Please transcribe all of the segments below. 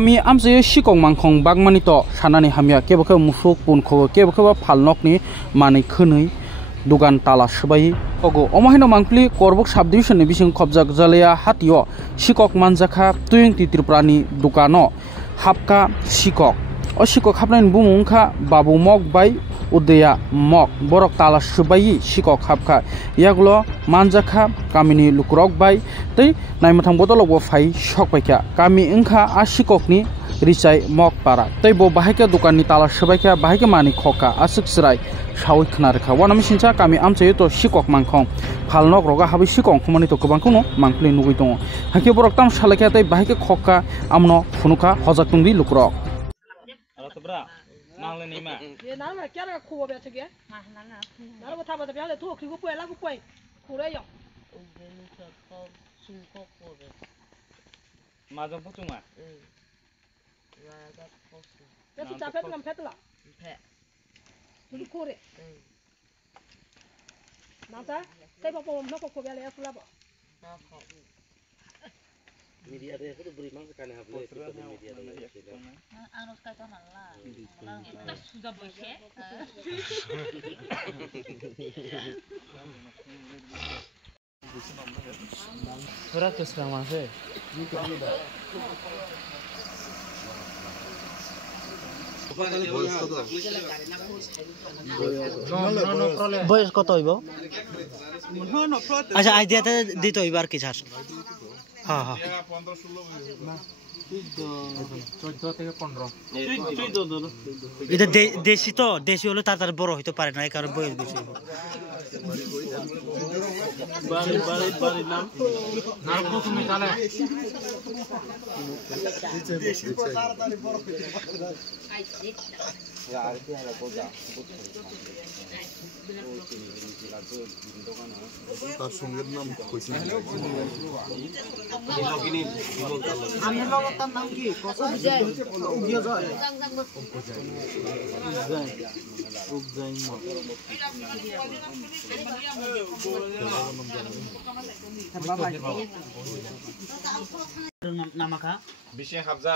আমি আমছে শিকক মাংখং বাগমানি তো সানানি হামিয়া কেবকে মুফুক পুনখো কেবকে ফালনকনি মাनै খनै दुगान ताला सबाई ओगो अमाहिनो मांगप्ली करबक साब डिविजननि बिसिं खबजाक जालिया हातियो शिকক मानजाखा तुयं तित्रिप्रानि दुकानो हापका शिকক ओ शिকক हापनायनि बुमुंखा बाबु मक बाय उदया मक बरक ताला सबाई शिকক हापका यागलो मानजाखा कामिनि लुक्रक बाय तै नायमथां बदलक फाइ सकबायखा कामि ओंखा आ शिककनि रिचाय मक पारा तै बो बाहायका दुकाननि ताला सबायखा बाहायका मानि खका आसुक सराय सावै खोनारखा वानामि सिनचा कामि आमचे तो शिকক मांखं फालनक रगा हाबै शिকক खमानि तो गोबांखौनो मांखलि नुगै दङ हाके बरक ताम सालायखा तै बाहायका खका आमनो फुनुखा हजाक तुंदि लुक्रक आलातब्रा मांगले निमा ये नामा क्या रा खो बे छगे नामा बता बता बे तो खिगु पुय ला पुय खुरे यो माजों पुतुमा ये तु चाफे नम फेतला फे तु खुरे नाता तै बापो न को खो बे ले फुला बा media deh itu beri mang sekali habis itu media deh harus kata malah kita sudah bosnya berat ke sekarang masih বয়স কত হইব আচ্ছা আইডিয়াতে দিতে হইব আর কি চাস হ্যাঁ হ্যাঁ 14 থেকে 15 এটা দেশি তো দেশি হলে তাড়াতাড়ি বড় হইতে পারে না এই কারণে বয়স বেশি হইব বাড়ি নাম নাম প্রথমে কালে দেশি তো তাড়াতাড়ি বড় হইতে তার সঙ্গের নাম কইছি আমি লগতার নাম কি কথা উগিয়া যায় উগজাই মা নামাকা বেশি হাবজা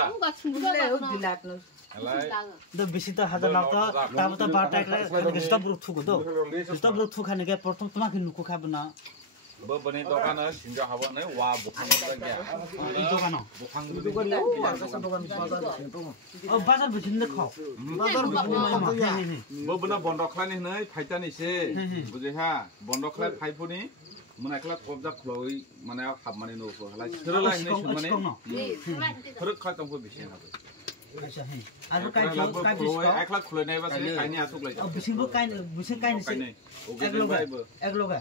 বেশি তো হাজার লাখ তো তারপর তো 12টা একটা স্টপ রুট থুকো তো স্টপ রুট থুখানে গে প্রথম তোমাকে নুকো খাবে না ববনে দোকানে সিংজা হাবনে ওয়া বখাং গয়া এই দোকান বখাং দোকান ও আকাশা দোকান বাজার ও বাজার বিছিন দেখো বাজার ববনা বন্ধ খানি नै ফাইতানিছে বুঝিহা বন্ধ খাই ফাইফুনি মানে একলা কবজা খুলই মানে হাব মানে নো হলাই সরলাই नै মানে ফরক খাতমকো বেশি হবে আচ্ছা হ্যাঁ আর কাই একলা খুলে নাইবা কাইনি আসুক লাই বিছিনবো কাই বিছিন কাই নিছে এক লগে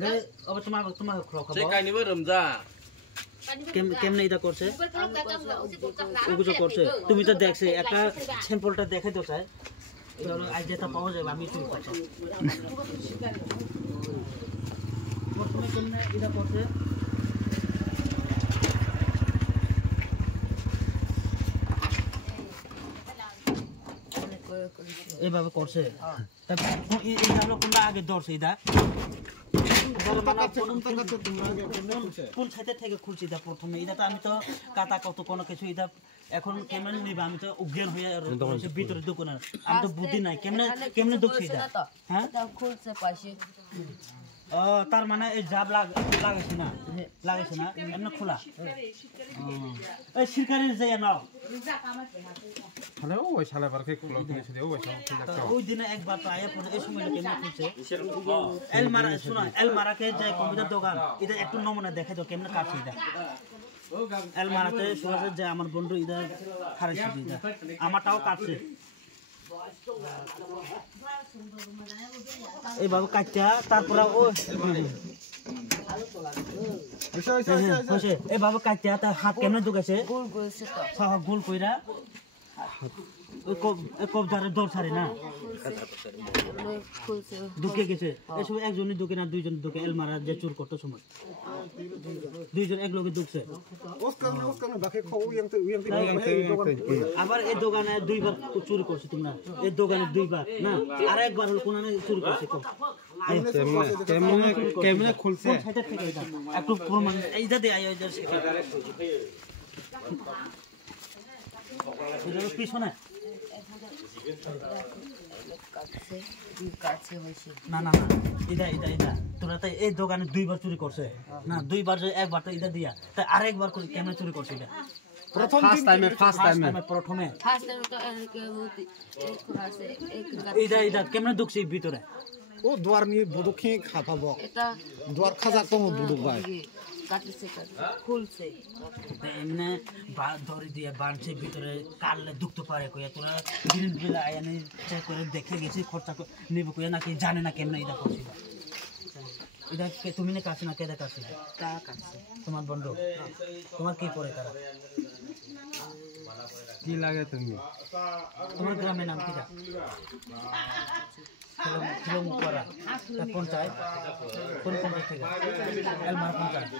নে अब তোমার খরখ সে কাইনিবো রমজা কেমনে এটা করছে ওগুলো করছে তুমি তো দেখছে একটা স্যাম্পলটা দেখে তো স্যার তাহলে আইডিয়াটা পাওয়া যাবে আমি তুমি করছি প্রথমে কেমনে এটা করছে এভাবে করছে তারপর এটা কোনটা আগে ধরছে এটা কোন সাইডে থেকে খুলছি এটা প্রথমে এটা তো আমি তো কাটা কত কোনো কিছু এটা এখন কেমন নিবা আমি তো অজ্ঞান হয়ে ভিতরে দোকানে আমি তো বুদ্ধি নাই কেমনে ঢুকছি এটা হ্যাঁ খুলছে পাশে তার মানে এই জাব লাগাইছে না এমনি খোলা এই শিরকারির যাই নাও হ্যালো ওই শালা বারকে খুলো কিনেছে দেও ওই শালা ওই দিনে একবার তো আয়া পড়ে এই সময় কেমনে খুলছে এলমারাকে যে কম্পিউটার দোকান এটা একটু নমুনা দেখে তো কেমনে কাটছে এটা এলমারাতে সুরাজে যে আমার বন্ধু এটা খারাইছে এটা আমারটাও কাটছে এইভাবে কাটটা তারপরে ও এইভাবে কাটটা তার হাত কেমনে ঢুকেছে গোল কইরা কবজারে দৌড় ছাড়ে না ঢুকে গেছে এসব একজনই ঢুকে না দুইজন ঢুকে এলমারা যে চুর করতে সময় দুইজন এক লোকে ঢুকছে আবার এই দোকানে দুইবার চুরি করছে তোমরা এই দোকানে দুইবার না আর একবার হল কোন চুরি করছে কেমনে খুলছে একটু প্রমাণ এইটা দে আয় এইটা শেখা এটা পিছনে না না না এটা তোরা তো এই দোকানে দুইবার চুরি করছে না দুইবার একবার তো এটা দিয়া তাই আরেকবার কেমনে চুরি করছে এটা ফার্স্ট টাইমে প্রথমে এটা কেমনে ঢুকছে ভিতরে ও দুয়ার নিয়ে বুদুকে খাপাবো এটা দুয়ার খাজা কম বুদুক ভাই খুলছে এমনি ধরে দিয়ে বানছে ভিতরে কাটলে ঢুকতে পারে কইয়া তোরা দিন বেলা আয়ানি চেক করে দেখে গেছি খরচা নিব কইয়া নাকি জানে না কেমনে এটা করছিল এটা তুমি না কাছে না কেদা কাছে তোমার বন্ধু তোমার কি পড়ে তারা কি লাগে তুমি তোমার গ্রামের নাম কি পঞ্চায়েত কোন পঞ্চায়েত থেকে এলমার পঞ্চায়েত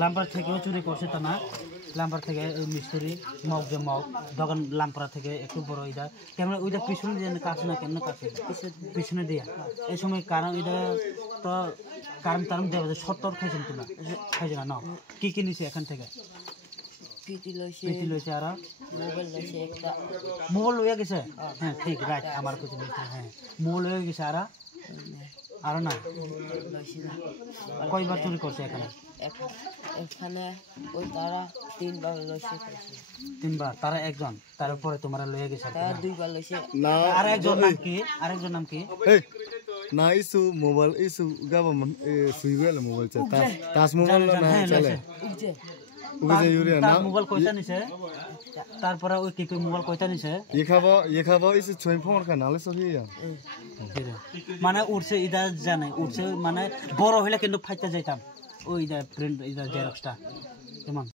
লাম্পার থেকেও চুরি করছে তা না লাম্পার থেকে মিস্ত্রি মগ যে মগ দোকান লাম্পারা থেকে একটু বড় এটা কেমন ওইটা পিছনে দিয়ে কাটছে না কেমন কাটছে পিছনে দিয়ে এই সময় কারণ এটা তো কারণ দেওয়া যায় সত্তর খাইছেন তোমরা খাইছে না কি নিছে এখান থেকে লইছে আর মোবাইল লইয়া গেছে হ্যাঁ ঠিক রাইট আমার কিছু হ্যাঁ মোবাইল লইয়া গেছে আর না কয়বার চুরি করছে এখানে ওই তারা তিনবার তারা একজন তারপরে তোমরা লইয়া গেছে দুইবার লইছে না আরেকজন নাম কি এই না ইসু মোবাইল ইসু গভর্নমেন্ট সুইগেল মোবাইল চালা তাস মোবাইল না চলে উগে ইউরিয়া না মোবাইল কয়টা নিছে তারপরে ওই কি মোবাইল কয়টা নিছে ইখাবা ইসু ছয় ফোন কা নালে সহিয়া মানে উঠছে এটা জানে উঠছে মানে বড় হইলে কিন্তু ফাইটা যাইতাম ওই প্রিন্ট এটা জেরক্সটা কেমন